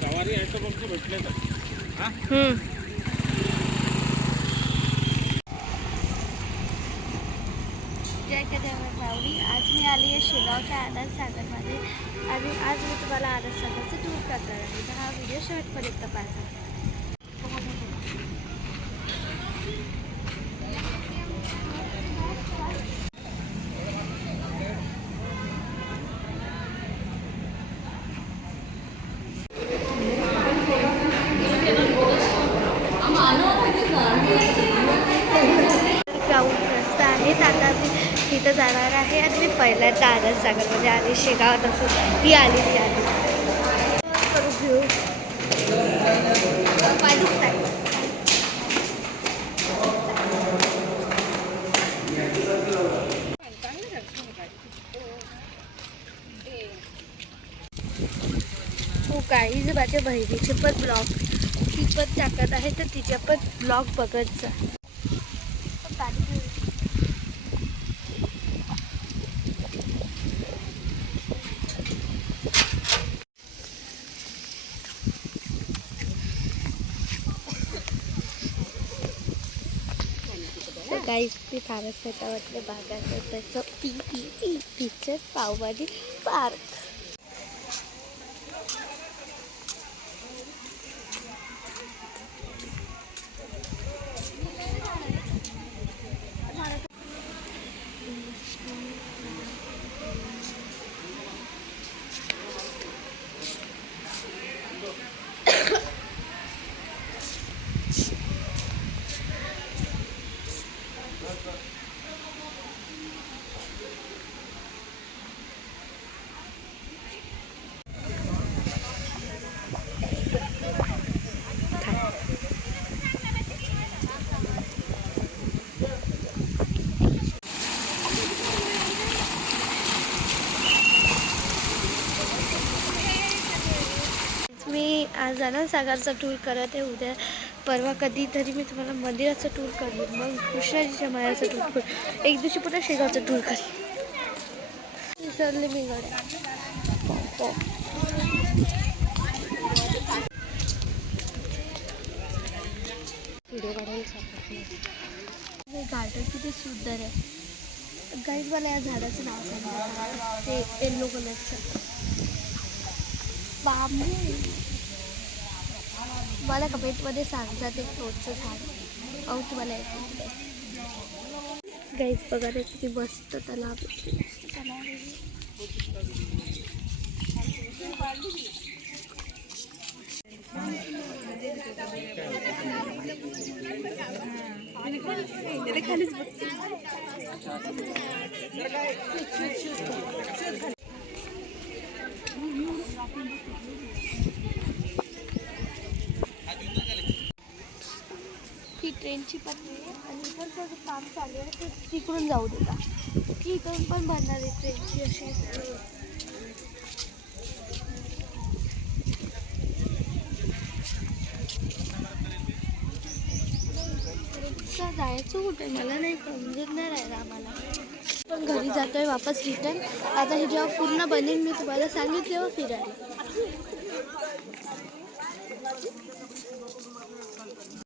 सवारी आहे तर बघतो भेटले तर जय गजानन माऊली. आज मी आली आहे शेगावच्या आनंद सागरमध्ये आणि आज मी तुम्हाला आनंद सागरचं टूर करणार आहे. तर हा व्हिडिओ शेवटपर्यंत पाहिजे. ग्राउंड रस्ता आहेत. आता मी तिथं जाणार आहे आणि मी पहिल्यांदा आनंद सागरमध्ये आली. शेगावात असून ही आलेली आहे. करू घेऊ पाय दुखताय. हो काहीच माझ्या बहिणीचे पण ब्लॉग ती पण टाकत आहे तर तिच्या पण ब्लॉग बघत जा. गाईस मी फारच शेतावरच्या भागात त्याचं पिक्चर पावभाजी पार्क. मी आज आनंद सागरचा टूर करत आहे. उद्या परवा कधीतरी मी तुम्हाला मंदिराचा टूर करेन, मग कृष्णाजीच्या मायाचा टूर करेन, एक दिवशी पुन्हा शेगावचा टूर करेन. विसरले मी गड्या. हो व्हिडिओ काढायला सांगत नाही. हे गार्डन किती सुंदर आहे. गाईड मला या झाडाचं नाव सांगा. ते येल्लो कलरचं बांबू. मला कमेंटमध्ये सांगा ते फ्रूटचं झाड. अहो तुम्हाला येते गाईज बघा रे किती मस्त तलाव. खालीच बघते. ही ट्रेनची पटरी आहे आणि पण त्याचं काम चालू आहे ते तिकडून जाऊ देता. ती इकडून पण भरणार आहे ट्रेनची अशी. जायचं कुठे मला नाही समजत नाही राहिलं आम्हाला. पण घरी जातोय वापस रिटर्न. आता हे जेव्हा पूर्ण बनेल मी तुम्हाला सांगितलं फिरायला.